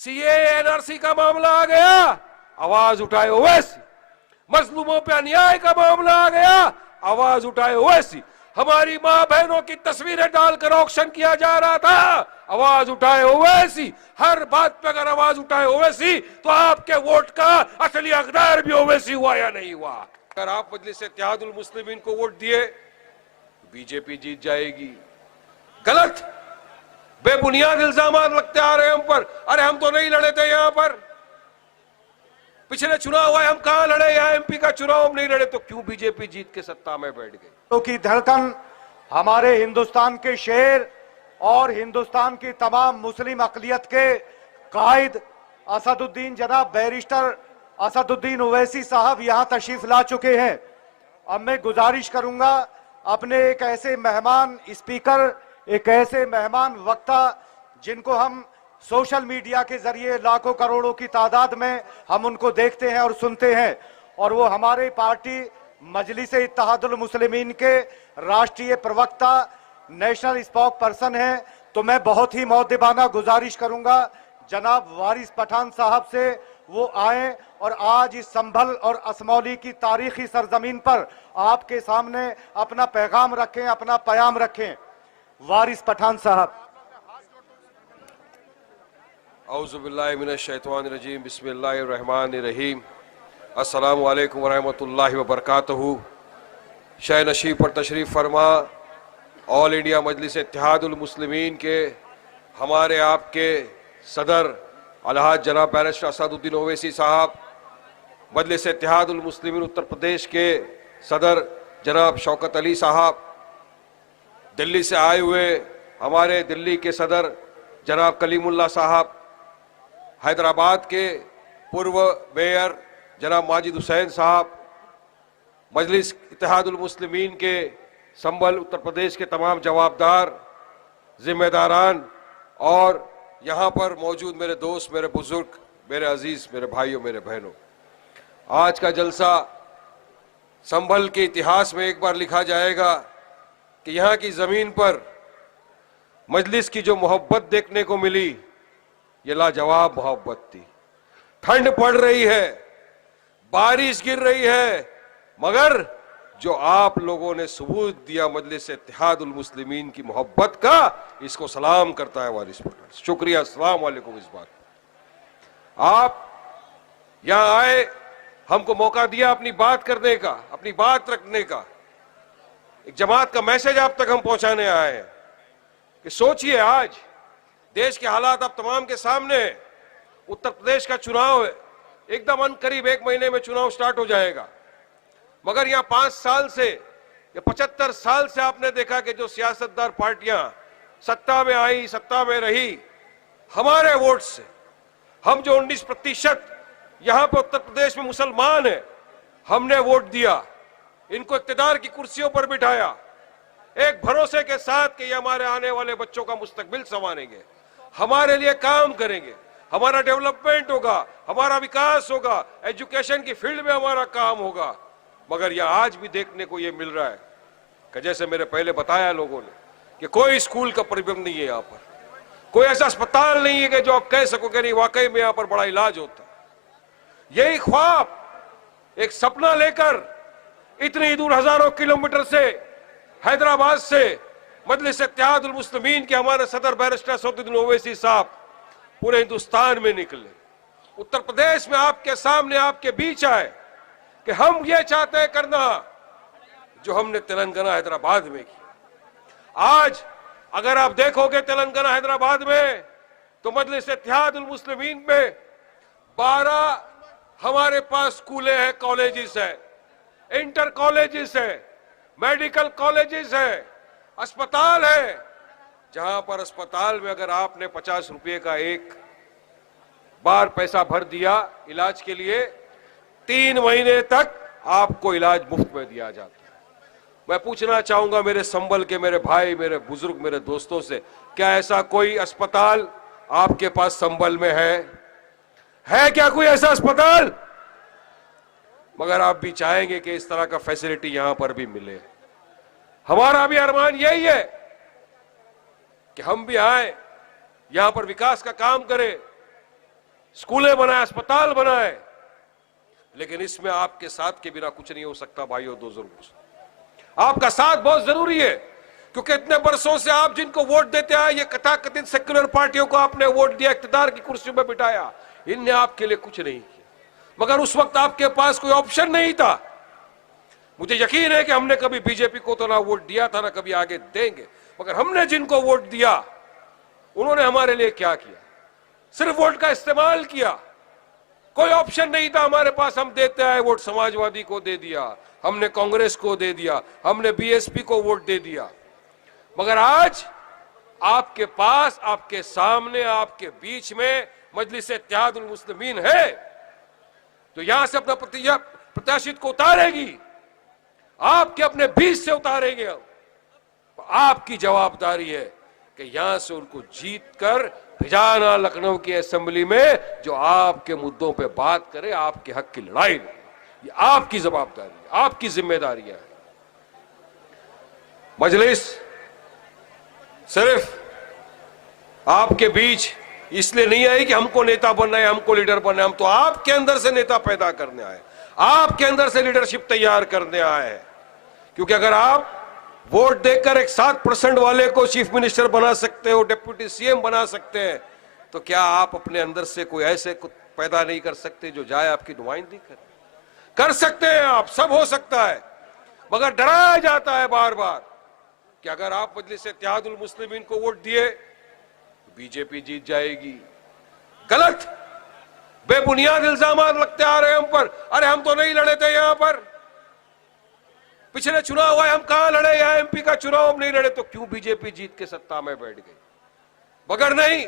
CA NRC का मामला आ गया, आवाज उठाए ओवैसी। मजलूमों पे अन्याय का मामला आ गया, आवाज उठाए ओवैसी। हमारी मां बहनों की तस्वीरें डालकर ऑक्शन किया जा रहा था, आवाज उठाए ओवैसी। हर बात पे अगर आवाज उठाए ओवैसी तो आपके वोट का असली हकदार भी ओवैसी हुआ या नहीं हुआ। अगर आप मजलिस इत्तेहादुल मुस्लिमीन को वोट दिए, बीजेपी जीत जाएगी। गलत, बेबुनियाद इल्जामात लगते आ रहे हैं हम पर। अरे हम तो नहीं लड़े थे यहां पर, पिछले चुनाव हुआ, हम कहां लड़े? यहाँ एमपी का चुनाव हम नहीं लड़े, तो क्यों बीजेपी जीत के सत्ता में बैठ गई? तो की धड़कन हमारे हिंदुस्तान के शेर और हिंदुस्तान की तमाम मुस्लिम अकलियत के कायद असदुद्दीन, जनाब बैरिस्टर असदुद्दीन ओवैसी साहब यहां तशरीफ ला चुके हैं। अब मैं गुजारिश करूंगा अपने एक ऐसे मेहमान स्पीकर, एक ऐसे मेहमान वक्ता जिनको हम सोशल मीडिया के जरिए लाखों करोड़ों की तादाद में हम उनको देखते हैं और सुनते हैं, और वो हमारे पार्टी मजलिस इत्तेहादुल मुस्लिमीन के राष्ट्रीय प्रवक्ता, नेशनल स्पोक पर्सन हैं। तो मैं बहुत ही मौदबाना गुजारिश करूंगा जनाब वारिस पठान साहब से वो आए और आज इस संभल और असमौली की तारीखी सरजमीन पर आपके सामने अपना पैगाम रखें, अपना प्याम रखें। वारिस पठान साहब। औज़ुबिल्लाहि मिनश्शैतानिर्रजीम, बिस्मिल्लाहिर्रहमानिर्रहीम। अस्सलामु अलैकुम वरहमतुल्लाहि वबरकातुहू। शह नशीब पर तशरीफ़ फरमा ऑल इंडिया मजलिस इत्तेहादुल मुस्लिमीन के हमारे आपके सदर अलहाज जनाब बैरिस्टर असदुद्दीन ओवैसी साहब, मजलिस इत्तेहादुल मुस्लिमीन उत्तर प्रदेश के सदर जनाब शौकत अली साहब, दिल्ली से आए हुए हमारे दिल्ली के सदर जनाब कलीमुल्लाह साहब, हैदराबाद के पूर्व मेयर जनाब माजिद हुसैन साहब, मजलिस इत्तेहादुल मुस्लिमीन के संभल उत्तर प्रदेश के तमाम जवाबदार जिम्मेदारान और यहाँ पर मौजूद मेरे दोस्त, मेरे बुजुर्ग, मेरे अजीज, मेरे भाइयों, मेरे बहनों, आज का जलसा संभल के इतिहास में एक बार लिखा जाएगा कि यहाँ की जमीन पर मजलिस की जो मोहब्बत देखने को मिली, ये लाजवाब मोहब्बत थी। ठंड पड़ रही है, बारिश गिर रही है, मगर जो आप लोगों ने सबूत दिया मजलिस इत्तेहादुल मुस्लिमीन की मोहब्बत का, इसको सलाम करता है वारिस पठान। शुक्रिया, अस्सलाम वालेकुम। इस बात आप यहां आए, हमको मौका दिया अपनी बात करने का, अपनी बात रखने का। एक जमात का मैसेज आप तक हम पहुंचाने आए हैं कि सोचिए, आज देश के हालात अब तमाम के सामने है। उत्तर प्रदेश का चुनाव है, एकदम अनकरीब 1 महीने में चुनाव स्टार्ट हो जाएगा, मगर यहां 5 साल से या 75 साल से आपने देखा कि जो सियासतदार पार्टियां सत्ता में आई, सत्ता में रही, हमारे वोट से, हम जो 19% यहां पर उत्तर प्रदेश में मुसलमान है, हमने वोट दिया, इनको इख्तिदार की कुर्सियों पर बिठाया, एक भरोसे के साथ कि ये हमारे आने वाले बच्चों का मुस्तकबिल संवारेंगे, हमारे लिए काम करेंगे, हमारा डेवलपमेंट होगा, हमारा विकास होगा, एजुकेशन की फील्ड में हमारा काम होगा। मगर यह आज भी देखने को यह मिल रहा है कि जैसे मेरे पहले बताया लोगों ने कि कोई स्कूल का प्रबंध नहीं है, यहाँ पर कोई ऐसा अस्पताल नहीं है कि जो आप कह सको कि नहीं वाकई में यहाँ पर बड़ा इलाज होता है। यही ख्वाब, एक सपना लेकर इतनी दूर हजारों किलोमीटर से, हैदराबाद से मजलिस इत्तेहादुल मुस्लिमीन के हमारे सदर बैरिस्टर असदुद्दीन ओवैसी साहब पूरे हिंदुस्तान में निकले, उत्तर प्रदेश में आपके सामने, आपके बीच आए कि हम ये चाहते हैं करना जो हमने तेलंगाना हैदराबाद में किया। आज अगर आप देखोगे तेलंगाना हैदराबाद में, तो मजलिस इत्तेहादुल मुस्लिमीन में 12 हमारे पास स्कूलें हैं, कॉलेजेस हैं, इंटर कॉलेजेस है, मेडिकल कॉलेजेस है, अस्पताल है, जहां पर अस्पताल में अगर आपने 50 रुपए का एक बार पैसा भर दिया इलाज के लिए, 3 महीने तक आपको इलाज मुफ्त में दिया जाता है। मैं पूछना चाहूंगा मेरे संभल के मेरे भाई, मेरे बुजुर्ग, मेरे दोस्तों से, क्या ऐसा कोई अस्पताल आपके पास संभल में है क्या कोई ऐसा अस्पताल? मगर आप भी चाहेंगे कि इस तरह का फैसिलिटी यहां पर भी मिले। हमारा भी अरमान यही है कि हम भी आए, यहां पर विकास का काम करें, स्कूलें बनाए, अस्पताल बनाए, लेकिन इसमें आपके साथ के बिना कुछ नहीं हो सकता भाइयों बुजुर्गों। आपका साथ बहुत जरूरी है, क्योंकि इतने बरसों से आप जिनको वोट देते आए, ये कथाकथित सेक्युलर पार्टियों को आपने वोट दिया, इख्तिदार की कुर्सी पर बिठाया, इनने आपके लिए कुछ नहीं किया। मगर उस वक्त आपके पास कोई ऑप्शन नहीं था। मुझे यकीन है कि हमने कभी बीजेपी को तो ना वोट दिया था, ना कभी आगे देंगे, मगर हमने जिनको वोट दिया उन्होंने हमारे लिए क्या किया? सिर्फ वोट का इस्तेमाल किया। कोई ऑप्शन नहीं था हमारे पास, हम देते आए वोट। समाजवादी को दे दिया, हमने कांग्रेस को दे दिया, हमने बीएसपी को वोट दे दिया। मगर आज आपके पास, आपके सामने, आपके बीच में मजलिस इत्तेहादुल मुस्लिमीन है, तो यहां से अपना प्रत्याशी को उतारेगी, आपके अपने बीच से उतारेंगे हम। आपकी जवाबदारी है कि यहां से उनको जीत कर भिजाना लखनऊ की असेंबली में, जो आपके मुद्दों पे बात करे, आपके हक की लड़ाई लड़े। ये आपकी जवाबदारी है, आपकी जिम्मेदारियां है। मजलिस सिर्फ आपके बीच इसलिए नहीं आई कि हमको नेता बनना है, हमको लीडर बनना है। हम तो आपके अंदर से नेता पैदा करने आए, आपके अंदर से लीडरशिप तैयार करने आए हैं। क्योंकि अगर आप वोट देकर एक 7% वाले को चीफ मिनिस्टर बना सकते हो, डिप्टी सीएम बना सकते हैं, तो क्या आप अपने अंदर से कोई ऐसे पैदा नहीं कर सकते जो जाए आपकी नुमाइंदगी करे? कर सकते हैं आप, सब हो सकता है। मगर डराया जाता है बार बार कि अगर आप मजलिस इत्तेहादुल मुस्लिमीन को वोट दिए तो बीजेपी जीत जाएगी। गलत, बेबुनियाद इल्जामात लगते आ रहे हैं हम पर। अरे हम तो नहीं लड़े थे यहां पर, पिछले चुनाव हुआ, हम कहां लड़े? यहां एमपी का चुनाव हम नहीं लड़े, तो क्यों बीजेपी जीत के सत्ता में बैठ गई? मगर नहीं,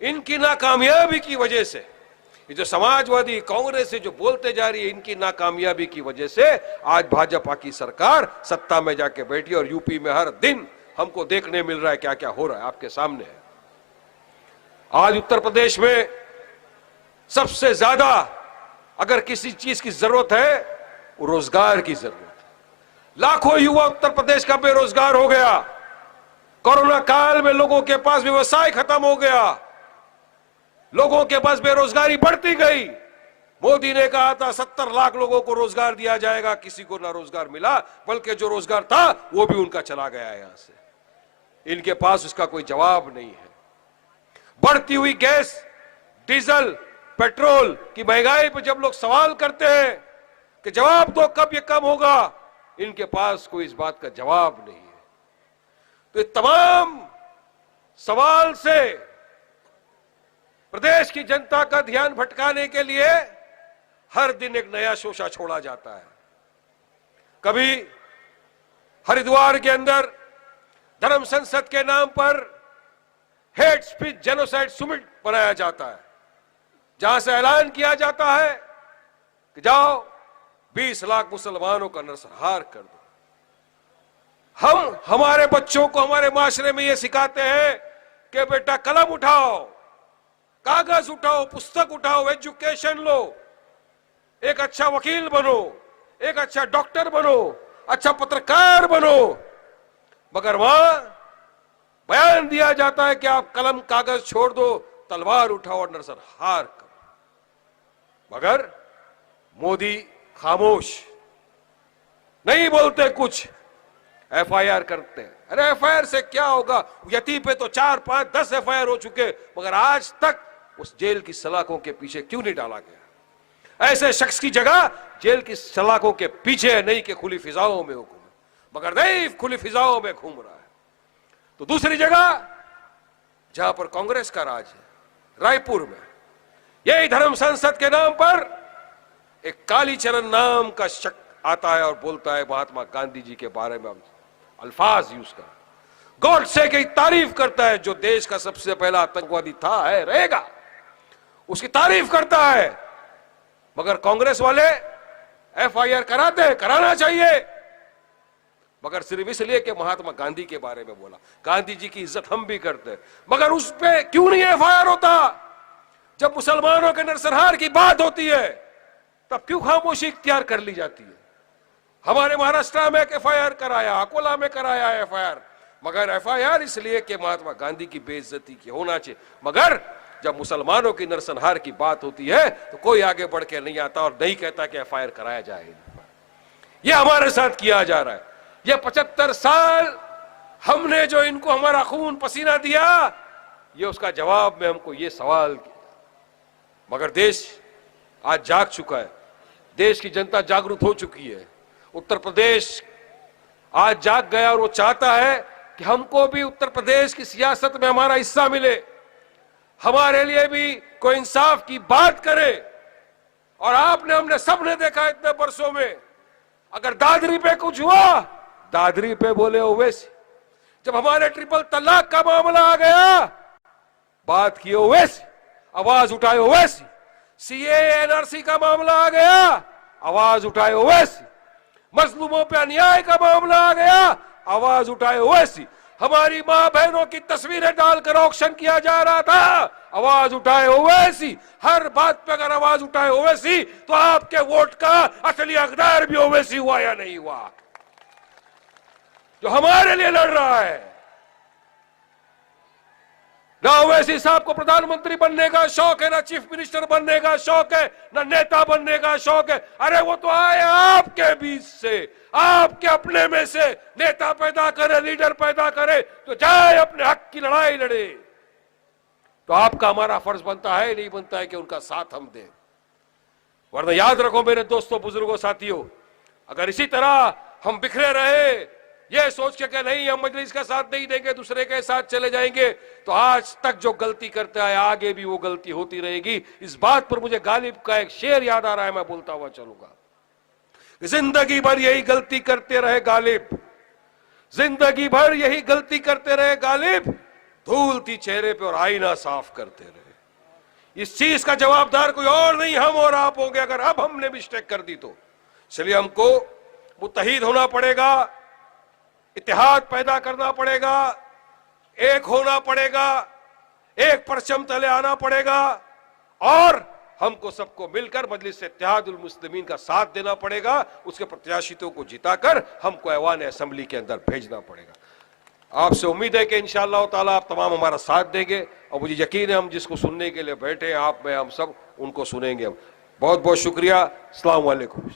इनकी नाकामयाबी की वजह से, ये जो समाजवादी कांग्रेस से जो बोलते जा रही है, इनकी नाकामयाबी की वजह से आज भाजपा की सरकार सत्ता में जाके बैठी। और यूपी में हर दिन हमको देखने मिल रहा है क्या क्या हो रहा है, आपके सामने है। आज उत्तर प्रदेश में सबसे ज्यादा अगर किसी चीज की जरूरत है, वो रोजगार की जरूरत है। लाखों युवा उत्तर प्रदेश का बेरोजगार हो गया। कोरोना काल में लोगों के पास व्यवसाय खत्म हो गया, लोगों के पास बेरोजगारी बढ़ती गई। मोदी ने कहा था 70 लाख लोगों को रोजगार दिया जाएगा, किसी को ना रोजगार मिला, बल्कि जो रोजगार था वो भी उनका चला गया यहां से। इनके पास उसका कोई जवाब नहीं है। बढ़ती हुई गैस, डीजल, पेट्रोल की महंगाई पर जब लोग सवाल करते हैं कि जवाब दो कब ये कम होगा, इनके पास कोई इस बात का जवाब नहीं है। तो तमाम सवाल से प्रदेश की जनता का ध्यान भटकाने के लिए हर दिन एक नया शोषा छोड़ा जाता है। कभी हरिद्वार के अंदर धर्म संसद के नाम पर हेट स्पीच जेनोसाइड समिट बनाया जाता है, जहां से ऐलान किया जाता है कि जाओ 20 लाख मुसलमानों का नरसंहार कर दो। हम हमारे बच्चों को हमारे माशरे में यह सिखाते हैं कि बेटा कलम उठाओ, कागज उठाओ, पुस्तक उठाओ, एजुकेशन लो, एक अच्छा वकील बनो, एक अच्छा डॉक्टर बनो, अच्छा पत्रकार बनो। मगर वहां बयान दिया जाता है कि आप कलम कागज छोड़ दो, तलवार उठाओ और नरसंहार करो। मगर मोदी खामोश, नहीं बोलते कुछ, एफआईआर करते हैं। अरे एफआईआर से क्या होगा? यती पे तो 4, 5, 10 एफआईआर हो चुके, मगर आज तक उस जेल की सलाखों के पीछे क्यों नहीं डाला गया? ऐसे शख्स की जगह जेल की सलाखों के पीछे नहीं कि खुली फिजाओं में घूमे, मगर नहीं, खुली फिजाओं में घूम रहा है। तो दूसरी जगह जहां पर कांग्रेस का राज है, रायपुर में, यही धर्म संसद के नाम पर एक कालीचरण नाम का शख्स आता है और बोलता है महात्मा गांधी जी के बारे में अल्फाज यूज कर, गॉडसे की तारीफ करता है, जो देश का सबसे पहला आतंकवादी था, है, रहेगा, उसकी तारीफ करता है। मगर कांग्रेस वाले एफआईआर कराते हैं, कराना चाहिए, मगर सिर्फ इसलिए कि महात्मा गांधी के बारे में बोला। गांधी जी की इज्जत हम भी करते हैं, मगर उस पर क्यों नहीं एफआईआर होता? जब मुसलमानों के नरसंहार की बात होती है तब क्यों खामोशी इख्तियार कर ली जाती है? हमारे महाराष्ट्र में एक एफआईआर कराया, अकोला में कराया एफआईआर, मगर एफआईआर इसलिए कि महात्मा गांधी की बेइज्जती की होना चाहिए। मगर जब मुसलमानों की नरसंहार की बात होती है तो कोई आगे बढ़ के नहीं आता और नहीं कहता कि एफआईआर कराया जाए। ये हमारे साथ किया जा रहा है। ये 75 साल हमने जो इनको हमारा खून पसीना दिया, ये उसका जवाब में हमको ये सवाल किया। मगर देश आज जाग चुका है, देश की जनता जागरूक हो चुकी है। उत्तर प्रदेश आज जाग गया और वो चाहता है कि हमको भी उत्तर प्रदेश की सियासत में हमारा हिस्सा मिले, हमारे लिए भी कोई इंसाफ की बात करे। और आपने हमने सबने देखा इतने वर्षों में, अगर दादरी पे कुछ हुआ, दादरी पे बोले ओवैसी। जब हमारे ट्रिपल तलाक का मामला आ गया, बात की ओवैसी, आवाज उठाए ओवैसी। सीएए एनआरसी का मामला आ गया, आवाज उठाए ओवैसी। मजलूमों पे अन्याय का मामला आ गया, आवाज उठाए ओवैसी। हमारी मां बहनों की तस्वीरें डालकर ऑक्शन किया जा रहा था, आवाज उठाए ओवैसी। हर बात पे अगर आवाज उठाए ओवैसी तो आपके वोट का असली हकदार भी ओवैसी हुआ या नहीं हुआ, जो हमारे लिए लड़ रहा है। ना ओवैसी साहब को प्रधानमंत्री बनने का शौक है, ना चीफ मिनिस्टर बनने का शौक है, ना नेता बनने का शौक है। अरे वो तो आए आपके बीच से, आपके अपने में से नेता पैदा करे, लीडर पैदा करे, तो जाए अपने हक की लड़ाई लड़े। तो आपका हमारा फर्ज बनता है, नहीं बनता है कि उनका साथ हम दें। वरना याद रखो मेरे दोस्तों, बुजुर्गों, साथियों, अगर इसी तरह हम बिखरे रहे ये सोच के नहीं हम मजलिस का साथ नहीं देंगे, दूसरे के साथ चले जाएंगे, तो आज तक जो गलती करता है आगे भी वो गलती होती रहेगी। इस बात पर मुझे गालिब का एक शेर याद आ रहा है, मैं बोलता हुआ चलूंगा। जिंदगी भर यही गलती करते रहे गालिब, जिंदगी भर यही गलती करते रहे गालिब, धूल थी चेहरे पे और आईना साफ करते रहे। इस चीज का जवाबदार कोई और नहीं, हम और आप होंगे अगर अब हमने मिस्टेक कर दी तो। इसलिए हमको मुत्तहिद होना पड़ेगा, इत्तेहाद पैदा करना पड़ेगा, एक होना पड़ेगा, एक परचम तले आना पड़ेगा और हमको सबको मिलकर मजलिस इत्तेहादुल मुस्लिमीन का साथ देना पड़ेगा। उसके प्रत्याशितों को जिताकर हमको ऐवान असेंबली के अंदर भेजना पड़ेगा। आपसे उम्मीद है कि इंशाअल्लाह ताला आप तमाम हमारा साथ देंगे और मुझे यकीन है हम जिसको सुनने के लिए बैठे हैं, आप में हम सब उनको सुनेंगे। बहुत बहुत शुक्रिया। अस्सलाम वालेकुम।